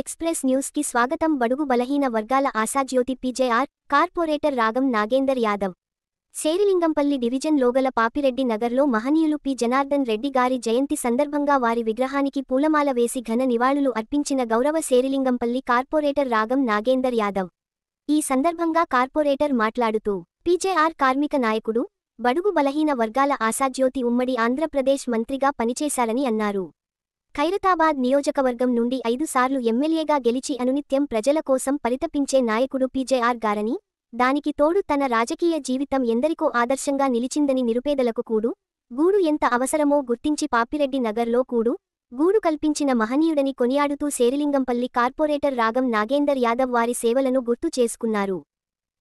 Express news కి స్వాగతం. బడుగు బలహీన వర్గాల ఆశాజ్యోతి పీజేఆర్ కార్పొరేటర్ రాగం నాగేందర్ యాదవ్ శేరిలింగంపల్లి డివిజన్ లోగల పాపిరెడ్డి నగర్లో మహనీయులు పి జనార్దన్ రెడ్డి గారి జయంతి సందర్భంగా వారి విగ్రహానికి పూలమాల వేసి ఘన నివాళులు అర్పించిన గౌరవ శేరిలింగంపల్లి కార్పొరేటర్ రాగం నాగేందర్ యాదవ్. ఈ సందర్భంగా కార్పొరేటర్ మాట్లాడుతూ పీజేఆర్ కార్మిక నాయకుడు, బడుగు బలహీన వర్గాల ఆశాజ్యోతి, ఉమ్మడి ఆంధ్రప్రదేశ్ మంత్రిగా పనిచేశారని అన్నారు. ఖైరతాబాద్ నియోజకవర్గం నుండి 5 సార్లు ఎమ్మెల్యేగా గెలిచి అనునిత్యం ప్రజల కోసం పరితపించే నాయకుడు పీజేఆర్ గారని, దానికి తోడు తన రాజకీయ జీవితం ఎందరికో ఆదర్శంగా నిలిచిందని, నిరుపేదలకు గూడు ఎంత అవసరమో గుర్తించి పాపిరెడ్డి నగర్లో గూడు కల్పించిన మహనీయుడని కొనియాడుతూ శేరిలింగంపల్లి కార్పొరేటర్ రాగం నాగేందర్ యాదవ్ వారి సేవలను గుర్తు చేసుకున్నారు.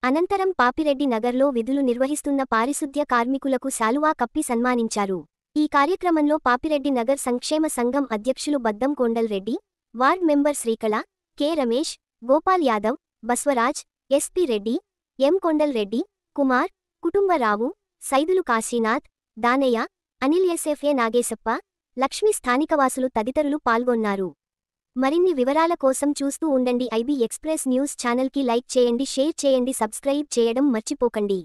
అనంతరం పాపిరెడ్డి నగర్లో విధులు నిర్వహిస్తున్న పారిశుద్ధ్య కార్మికులకు శాలువా కప్పి సన్మానించారు. ఈ కార్యక్రమంలో పాపిరెడ్డి నగర్ సంక్షేమ సంఘం అధ్యక్షులు Baddam Kondal Reddy, ward member Srikala, K Ramesh, Gopal Yadav, Baswaraj, SP Reddy, M Kondal Reddy, Kumar, Kutumbarao, Saidulu Kashinath, Danaiah, Anil, SFA Nageshappa, Lakshmi స్థానికవాసులు తదితరులు పాల్గొన్నారు. మరిన్ని వివరాల కోసం చూస్తూ ఉండండి ఐబీ ఎక్స్ప్రెస్ న్యూస్ ఛానల్కి. లైక్ చేయండి, షేర్ చేయండి, సబ్స్క్రైబ్ చేయడం మర్చిపోకండి.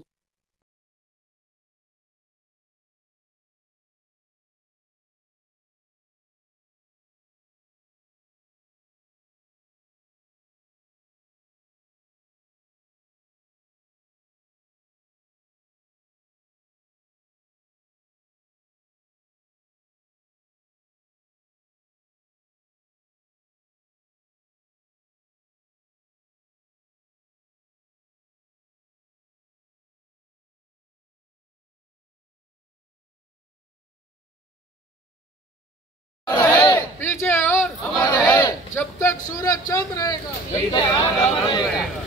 पीजेआर अमर है जब तक सूरज चांद रहेगा,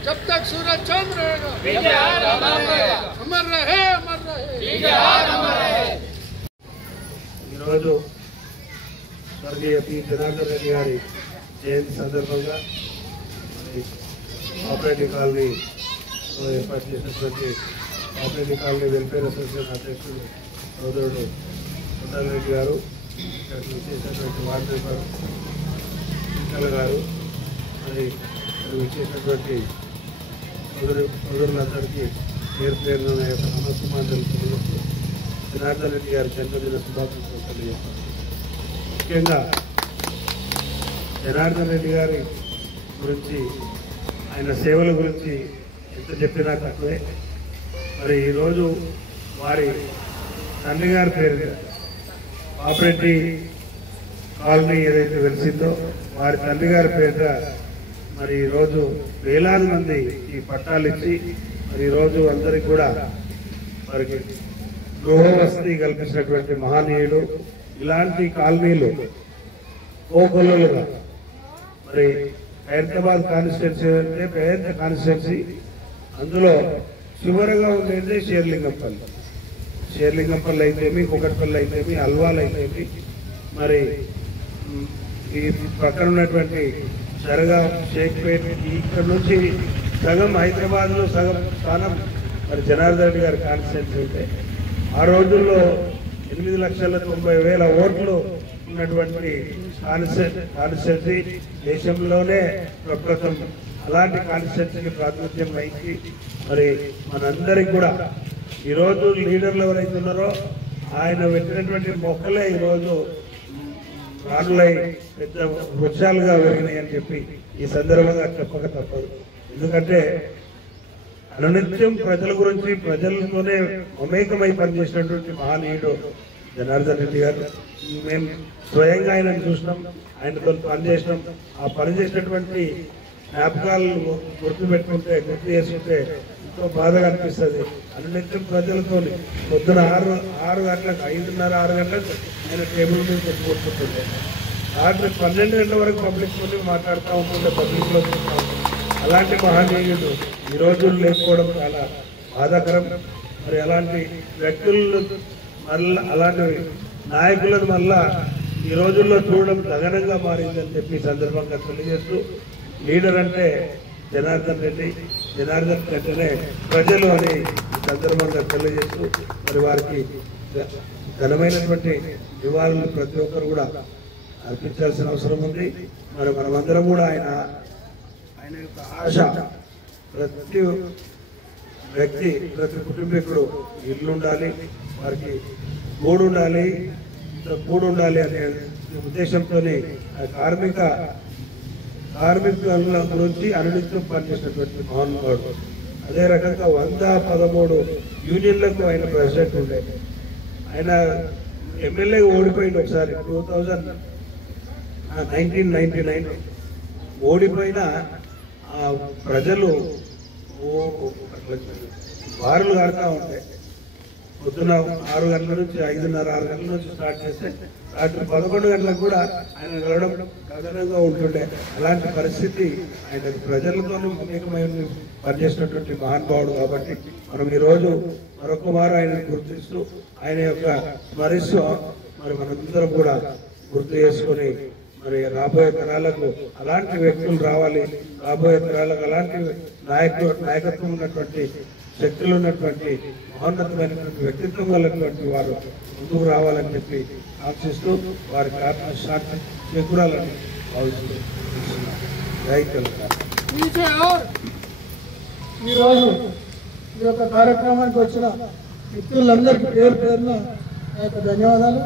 जब तक सूरज चांद रहेगा, पीजेआर अमर रहेगा, अमर रहे, अमर रहे, पीजेआर अमर रहे. ఈరోజు స్వర్గీయ పి జనార్దన్ రెడ్డి గారి జయంతి సందర్భంగా ఆపరేటింగ్ కాలనీ ఏర్పాటు చేసినటువంటి ఆపరేటింగ్ కాలనీ వెల్ఫేర్ అసోసియేషన్ అధ్యక్షుడు సోదరుడు కొండల్ రెడ్డి గారు, ఇక్కడికి చేసినటువంటి వార్డు మెంబర్ శ్రీకళ గారు, మరి చేసినటువంటి సోదరులందరికీ పేరు పేరున నమస్కారాలు తెలియజేస్తూ జనార్దన్ రెడ్డి గారి జన్మదిన శుభాకాంక్షలు తెలియజేస్తాను. ముఖ్యంగా జనార్దన్ రెడ్డి గారి గురించి, ఆయన సేవల గురించి ఎంత చెప్పినా తక్కువే. మరి ఈరోజు వారి తండ్రి గారి పేరు పాపిరెడ్డి కాలనీ ఏదైతే వెలిసిందో వారి తండ్రి గారి పేరిట మరి ఈరోజు వేలాది మంది ఈ పట్టాలు ఇచ్చి మరి ఈరోజు అందరికి కూడా వారికి గృహవసతి కల్పించినటువంటి మహనీయుడు. ఇలాంటి కాలనీలు కోకొల్లుగా మరి హైదరాబాద్ కాన్స్టిట్యున్సీ అంటే పెద్ద కాన్స్టిట్యున్సీ, అందులో చివరగా ఉండేది శేరిలింగంపల్లి అయితేమి, కుకట్పల్లి అయితేమి, అల్వాల్ అయితేమి, మరి ఈ పక్కన ఉన్నటువంటి దర్గా, షేక్పేట్, ఇక్కడ నుంచి సగం హైదరాబాద్లో సగం స్థానం మరి జనార్దన్ రెడ్డి గారి కాన్స్టిట్యున్సీ ఉంటే ఆ రోజుల్లో 8,90,000 ఓట్లు ఉన్నటువంటి కాన్స్టిట్యున్సీ దేశంలోనే ప్రప్రథం. అలాంటి కాన్స్టిట్యున్సీకి ప్రాతినిధ్యం వహించి మరి మనందరికి కూడా ఈరోజు లీడర్లు ఎవరైతే ఉన్నారో ఆయన పెట్టినటువంటి మొక్కలే ఈరోజు రాళ్ళై పెద్ద వృక్షాలుగా పెరిగినాయి అని చెప్పి ఈ సందర్భంగా చెప్పక తప్పదు. ఎందుకంటే అనునిత్యం ప్రజల గురించి, ప్రజలతోనే మమేకమై పనిచేసినటువంటి మహనీయుడు జనార్దన్ రెడ్డి గారు. మేము స్వయంగా ఆయనను చూసినాం, ఆయనతో పనిచేసినాం. ఆ పనిచేసినటువంటి జ్ఞాపకాలు గుర్తు చేసుకుంటే ఎంతో బాధగా అనిపిస్తుంది. అనునిత్యం ప్రజలతో పొద్దున 6 గంటలకు 5:30, 6 గంటలకు ఆయన టేబుల్ మీద కూర్చుంటుండే. రాత్రి 12 గంటల వరకు పబ్లిక్ తోటి మాట్లాడుతూ ఉంటుండే, పబ్లిక్లో చూస్తూ ఉంటుంది. అలాంటి మహనీయుడు ఈ రోజులు లేకపోవడం చాలా బాధాకరం. మరి అలాంటి వ్యక్తులను మళ్ళా, అలాంటి నాయకులను మళ్ళా ఈ రోజుల్లో చూడడం గగనంగా మారిందని చెప్పి సందర్భంగా తెలియజేస్తూ, లీడర్ అంటే జనార్దన్ రెడ్డి, జనార్దన్ కంటేనే ప్రజలు అని సందర్భంగా తెలియజేస్తూ మరి వారికి ఘనమైనటువంటి నివాళులు ప్రతి ఒక్కరు కూడా అర్పించాల్సిన అవసరం ఉంది. మరి మనమందరం కూడా ఆయన యొక్క ఆశ, ప్రతి వ్యక్తి, ప్రతి కుటుంబీకుడు ఇల్లు ఉండాలి, వారికి గూడు ఉండాలి, ఉండాలి అనే ఉద్దేశంతో కార్మికుల గురించి అనునిత్యం పనిచేసినటువంటి మహానుభావుడు. అదే రకంగా 113 యూనియన్లకు ఆయన ప్రెసిడెంట్ ఉండే. ఆయన ఎమ్మెల్యే ఓడిపోయింది ఒకసారి 1999 ఓడిపోయిన ప్రజలు బారులు కాడుతూ ఉంటాయి. పొద్దున 6 గంటల నుంచి 5:30, 6 గంటల నుంచి స్టార్ట్ చేస్తే రాత్రి 11 గంటలకు కూడా ఆయన వెళ్ళడం గగనంగా ఉంటుండే. అలాంటి పరిస్థితి ఆయన ప్రజలతోనూ అనేకమైన పనిచేసినటువంటి మహానుభావుడు. కాబట్టి మనం ఈరోజు మరొకమారు ఆయన గుర్తిస్తూ ఆయన యొక్క స్మరిస్తూ మరి మనందరం కూడా గుర్తు చేసుకొని మరి రాబోయే తరాలకు అలాంటి వ్యక్తులు రావాలి, రాబోయే తరాలకు అలాంటి నాయకత్వం ఉన్నటువంటి శక్తులు ఉన్నటువంటి మహోన్నతమైనటువంటి వ్యక్తిత్వం కలిగినటువంటి వారు ముందుకు రావాలని చెప్పి ఆశిస్తూ వారికి ఆత్మశాంతి చేకూరాలని భావిస్తూ జై తెలంగాణ. ఈరోజు ఈ యొక్క కార్యక్రమానికి వచ్చిన వ్యక్తులందరికీ పేరు పేరున నా యొక్క ధన్యవాదాలు.